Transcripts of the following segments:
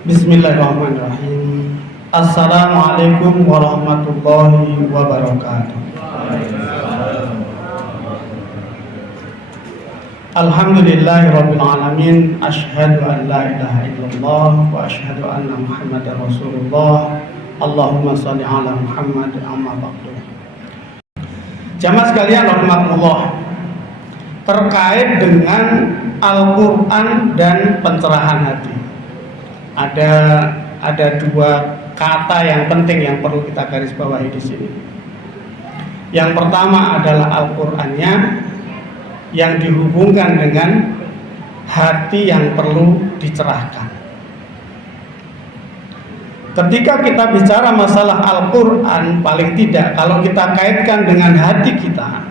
Bismillahirrahmanirrahim. Assalamualaikum warahmatullahi wabarakatuh. Alhamdulillahirabbil alamin. Asyhadu an la ilaha illallah wa asyhadu anna Muhammadar Rasulullah. Allahumma shalli ala Muhammad amma ba'du. Jamaah sekalian rahimakumullah, terkait dengan Al-Qur'an dan pencerahan hati. Ada dua kata yang penting yang perlu kita garis bawahi di sini. Yang pertama adalah Al-Qur'annya yang dihubungkan dengan hati yang perlu dicerahkan. Ketika kita bicara masalah Al-Qur'an, paling tidak kalau kita kaitkan dengan hati kita,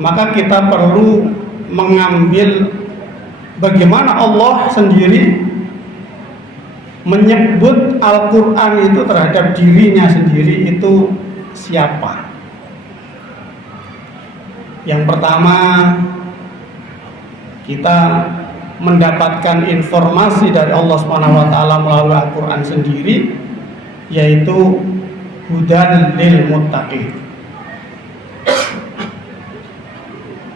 maka kita perlu mengambil bagaimana Allah sendiri menyebut Al-Qur'an itu terhadap dirinya sendiri itu siapa. Yang pertama, kita mendapatkan informasi dari Allah SWT melalui Al-Qur'an sendiri, yaitu hudan lil muttaqin.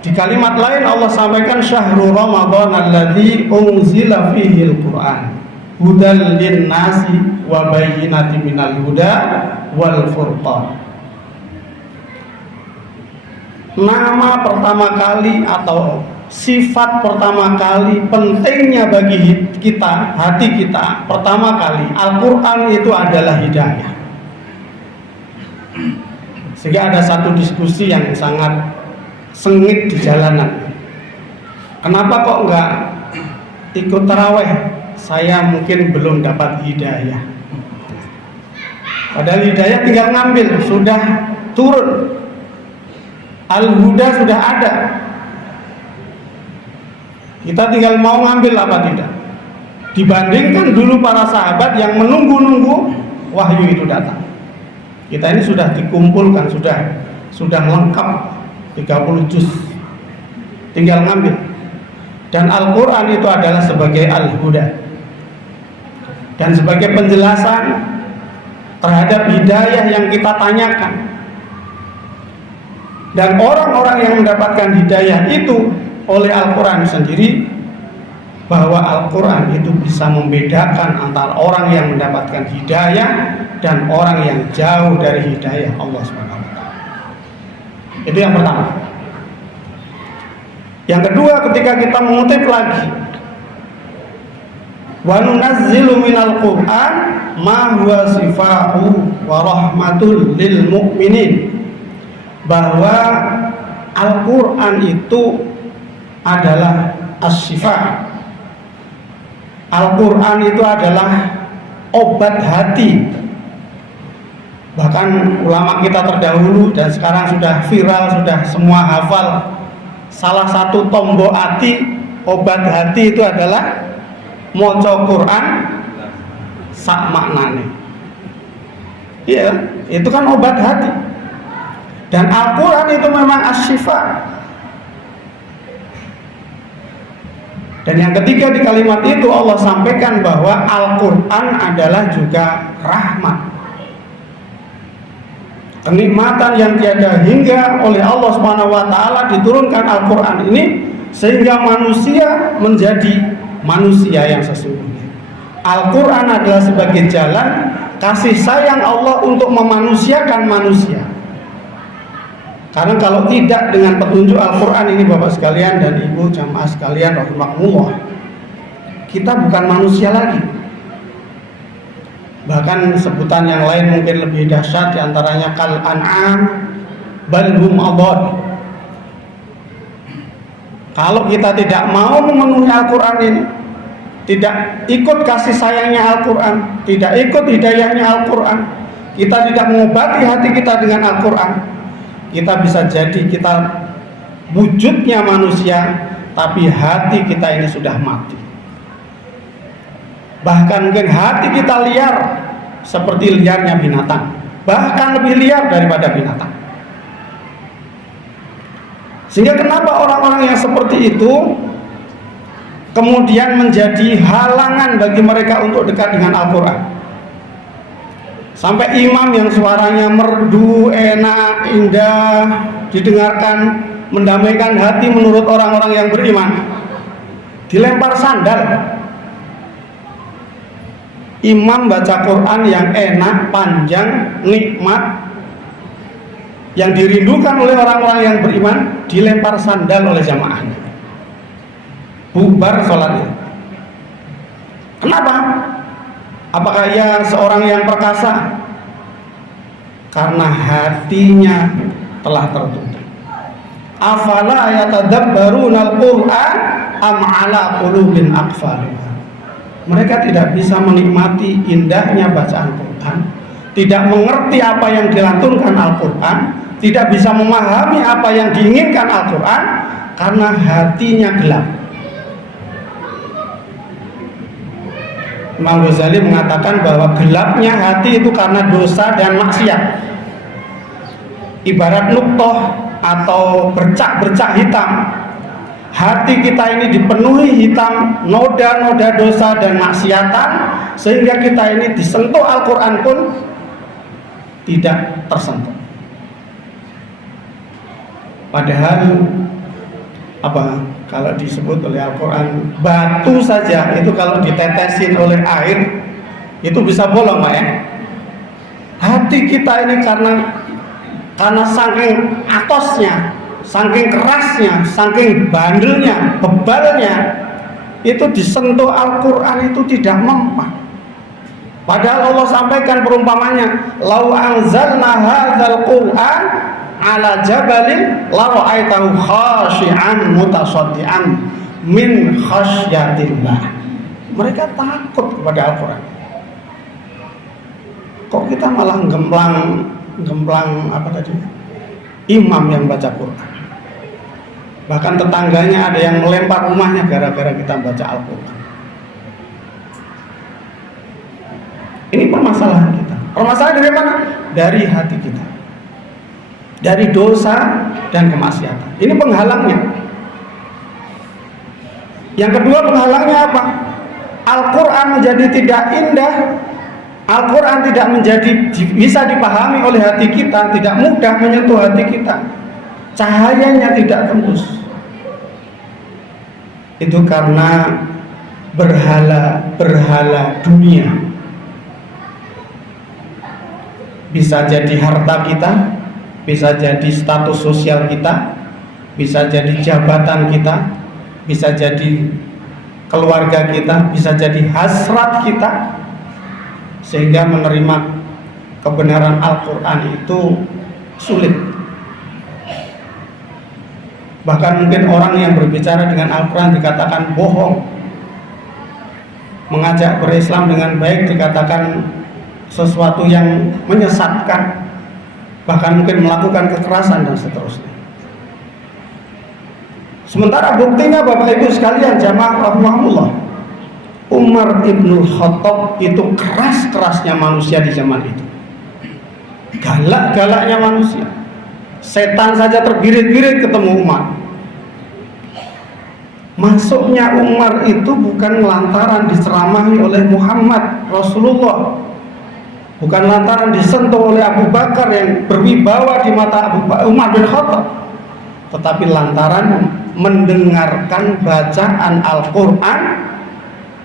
Di kalimat lain Allah sampaikan syahrul Ramadan alladzi unzila fihi al-Qur'an hudal linnasi wa bayyinatin minal huda wal furqan. Nama pertama kali atau sifat pertama kali pentingnya bagi kita, hati kita, pertama kali Al-Qur'an itu adalah hidayah. Sehingga ada satu diskusi yang sangat sengit di jalanan. Kenapa kok enggak ikut taraweh? Saya mungkin belum dapat hidayah. Padahal hidayah tinggal ngambil, sudah turun. Al-Huda sudah ada. Kita tinggal mau ngambil apa tidak. Dibandingkan dulu para sahabat yang menunggu-nunggu wahyu itu datang. Kita ini sudah dikumpulkan, sudah lengkap 30 juz. Tinggal ngambil. Dan Al-Qur'an itu adalah sebagai Al-Huda. Dan sebagai penjelasan terhadap hidayah yang kita tanyakan. Dan orang-orang yang mendapatkan hidayah itu oleh Al-Qur'an sendiri, bahwa Al-Qur'an itu bisa membedakan antara orang yang mendapatkan hidayah dan orang yang jauh dari hidayah Allah SWT. Itu yang pertama. Yang kedua, ketika kita mengutip lagi, wa nunazzilu minal Qur'an ma huwa sifa'u wa rahmatul lil mu'minin, bahwa Al-Qur'an itu adalah as-sifa. Al-Qur'an itu adalah obat hati. Bahkan ulama kita terdahulu dan sekarang sudah viral, sudah semua hafal, salah satu tombok hati, obat hati itu adalah maca Quran sak maknane. Iya, itu kan obat hati. Dan Al-Qur'an itu memang as-syifa. Dan yang ketiga di kalimat itu Allah sampaikan bahwa Al-Qur'an adalah juga rahmat. Kenikmatan yang tiada hingga oleh Allah SWT diturunkan Al-Qur'an ini sehingga manusia menjadi manusia yang sesungguhnya. Al-Qur'an adalah sebagai jalan kasih sayang Allah untuk memanusiakan manusia. Karena kalau tidak dengan petunjuk Al-Qur'an ini, Bapak sekalian dan Ibu jamaah sekalian rahimakumullah, kita bukan manusia lagi. Bahkan sebutan yang lain mungkin lebih dahsyat, diantaranya kal an'am bal hum adad. Kalau kita tidak mau memenuhi Al-Qur'an ini, tidak ikut kasih sayangnya Al-Qur'an, tidak ikut hidayahnya Al-Qur'an, kita tidak mengobati hati kita dengan Al-Qur'an, kita bisa jadi kita wujudnya manusia, tapi hati kita ini sudah mati. Bahkan mungkin hati kita liar seperti liarnya binatang, bahkan lebih liar daripada binatang. Sehingga kenapa orang-orang yang seperti itu kemudian menjadi halangan bagi mereka untuk dekat dengan Al-Quran. Sampai imam yang suaranya merdu, enak, indah, didengarkan, mendamaikan hati menurut orang-orang yang beriman, dilempar sandal. Imam baca Quran yang enak, panjang, nikmat, yang dirindukan oleh orang-orang yang beriman, dilempar sandal oleh jamaahnya. Bubar sholatnya. Kenapa? Apakah ia seorang yang perkasa? Karena hatinya telah tertutup. Afala yatadabbaruna al-Qur'an am ala qulubin aqfalha. Mereka tidak bisa menikmati indahnya bacaan Quran, tidak mengerti apa yang dilantunkan Al-Quran, tidak bisa memahami apa yang diinginkan Al-Quran karena hatinya gelap. Imam Ghazali mengatakan bahwa gelapnya hati itu karena dosa dan maksiat. Ibarat nuktoh atau bercak-bercak hitam. Hati kita ini dipenuhi hitam, noda-noda dosa dan maksiatan, sehingga kita ini disentuh Al-Quran pun tidak tersentuh. Padahal kalau disebut oleh Al-Quran, batu saja itu kalau ditetesin oleh air itu bisa bolong, Pak ya. Hati kita ini karena saking atosnya, saking kerasnya, saking bandelnya, bebalnya, itu disentuh Al-Quran itu tidak mempan. Padahal Allah sampaikan perumpamannya, lau anzalna hadzal Qur'an ala jabalin la ra'aitahu khashi'an mutasaddian min khasyatillah. Mereka takut kepada Al-Quran. Kok kita malah gemplang imam yang baca Quran. Bahkan tetangganya ada yang melempar rumahnya gara-gara kita baca Al-Quran. Ini permasalahan kita. Permasalahan dari mana? Dari hati kita, dari dosa dan kemaksiatan. Ini penghalangnya. Yang kedua penghalangnya apa? Al-Quran menjadi tidak indah, Al-Quran tidak menjadi bisa dipahami oleh hati kita, tidak mudah menyentuh hati kita, cahayanya tidak tembus. Itu karena berhala dunia. Bisa jadi harta kita, bisa jadi status sosial kita, bisa jadi jabatan kita, bisa jadi keluarga kita, bisa jadi hasrat kita, sehingga menerima kebenaran Al-Quran itu sulit. Bahkan mungkin orang yang berbicara dengan Al-Quran dikatakan bohong, mengajak berislam dengan baik dikatakan sesuatu yang menyesatkan, bahkan mungkin melakukan kekerasan dan seterusnya. Sementara buktinya Bapak Ibu sekalian jamaah rahimahullah, Umar ibn Khattab itu keras-kerasnya manusia di zaman itu, galak-galaknya manusia. Setan saja terbirit-birit ketemu Umar. Masuknya Umar itu bukan lantaran diceramahi oleh Muhammad Rasulullah, bukan lantaran disentuh oleh Abu Bakar yang berwibawa di mata Umar bin Khattab, tetapi lantaran mendengarkan bacaan Al-Quran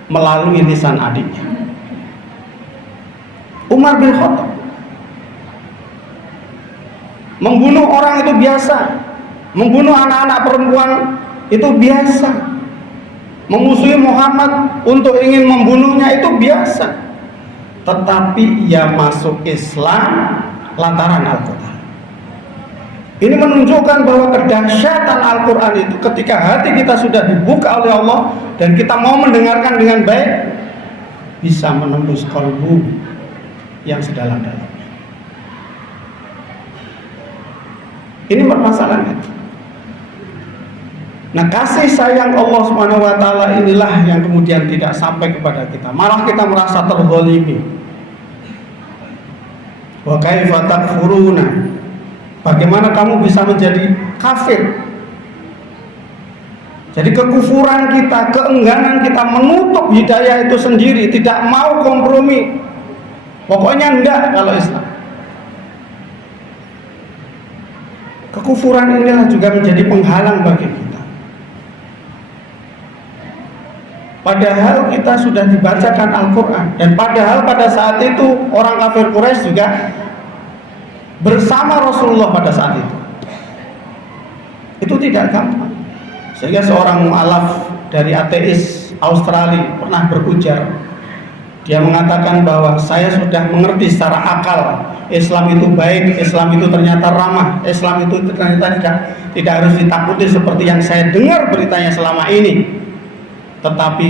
melalui lisan adiknya Umar bin Khattab. Membunuh orang itu biasa, membunuh anak-anak perempuan itu biasa, memusuhi Muhammad untuk ingin membunuhnya itu biasa. Tetapi ia masuk Islam lantaran Al-Quran. Ini menunjukkan bahwa kedahsyatan Al-Quran itu ketika hati kita sudah dibuka oleh Allah dan kita mau mendengarkan dengan baik, bisa menembus kalbu yang sedalam-dalamnya. Ini permasalahannya. Nah, kasih sayang Allah SWT inilah yang kemudian tidak sampai kepada kita, malah kita merasa terzalimi. Wa kaifa takfuruna, bagaimana kamu bisa menjadi kafir? Jadi kekufuran kita, keengganan kita menutup hidayah itu sendiri, tidak mau kompromi. Pokoknya enggak kalau Islam. Kekufuran inilah juga menjadi penghalang bagi kita. Padahal kita sudah dibacakan Al-Quran, dan padahal pada saat itu orang kafir Quraisy juga bersama Rasulullah pada saat itu. Itu tidak gampang. Sehingga seorang mu'alaf dari ateis Australia pernah berujar, dia mengatakan bahwa saya sudah mengerti secara akal Islam itu baik, Islam itu ternyata ramah, Islam itu ternyata tidak harus ditakuti seperti yang saya dengar beritanya selama ini. Tetapi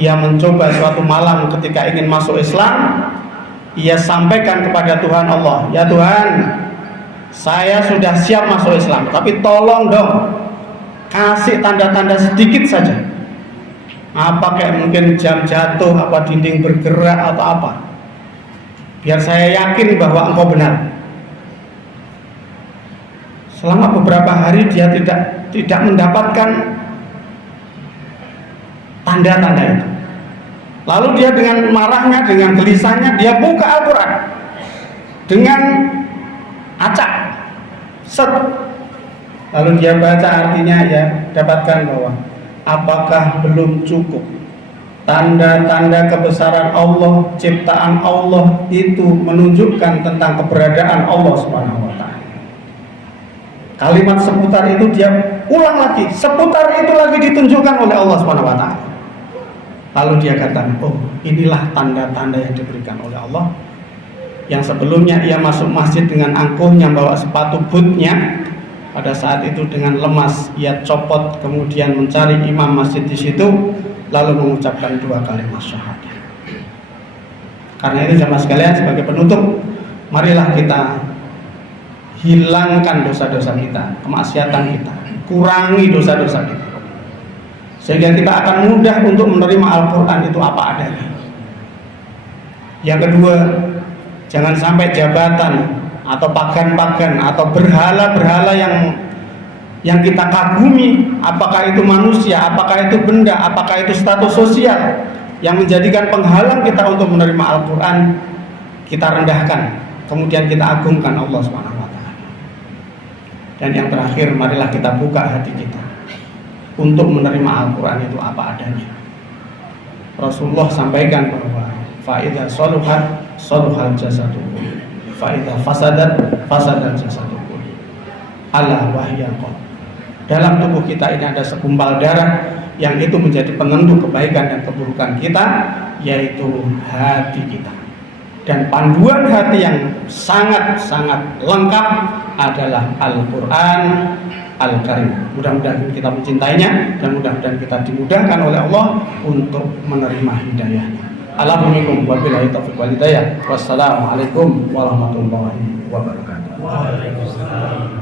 ia mencoba suatu malam ketika ingin masuk Islam, ia sampaikan kepada Tuhan Allah, ya Tuhan, saya sudah siap masuk Islam, tapi tolong dong kasih tanda-tanda sedikit saja. Apa kayak mungkin jam jatuh, apa dinding bergerak atau apa, biar saya yakin bahwa engkau benar. Selama beberapa hari dia tidak mendapatkan tanda-tanda itu. Lalu dia dengan marahnya, dengan gelisahnya, dia buka Al-Quran dengan acak, set. Lalu dia baca artinya, ya dapatkan bahwa apakah belum cukup tanda-tanda kebesaran Allah, ciptaan Allah itu menunjukkan tentang keberadaan Allah Subhanahu wa Ta'ala. Kalimat seputar itu dia ulang lagi, seputar itu lagi ditunjukkan oleh Allah Subhanahu wa Ta'ala. Lalu dia katakan, oh inilah tanda-tanda yang diberikan oleh Allah. Yang sebelumnya ia masuk masjid dengan angkuhnya, bawa sepatu bootnya. Pada saat itu dengan lemas ia copot, kemudian mencari imam masjid di situ, lalu mengucapkan 2 kalimat syahadat. Karena itu jamaah sekalian, sebagai penutup, marilah kita hilangkan dosa-dosa kita, kemaksiatan kita, kurangi dosa-dosa kita, sehingga kita akan mudah untuk menerima Al-Quran itu apa adanya. Yang kedua, jangan sampai jabatan atau pagan-pagan atau berhala-berhala yang kita kagumi, apakah itu manusia, apakah itu benda, apakah itu status sosial, yang menjadikan penghalang kita untuk menerima Al-Quran, kita rendahkan, kemudian kita agungkan Allah SWT. Dan yang terakhir, marilah kita buka hati kita untuk menerima Al-Quran itu apa adanya. Rasulullah sampaikan bahwa fa'idha saluhat saluhal jasadu, fa'idha fasadat fasadat jasadu, ala wahya qalb. Dalam tubuh kita ini ada segumpal darah yang itu menjadi penentu kebaikan dan keburukan kita, yaitu hati kita. Dan panduan hati yang sangat-sangat lengkap adalah Al-Quran Al-Karim. Mudah-mudahan kita mencintainya, dan mudah-mudahan kita dimudahkan oleh Allah untuk menerima hidayahnya. Alhamdulillah wabillahi taufiq wal hidayah. Wassalamualaikum warahmatullahi wabarakatuh. Waalaikumsalam.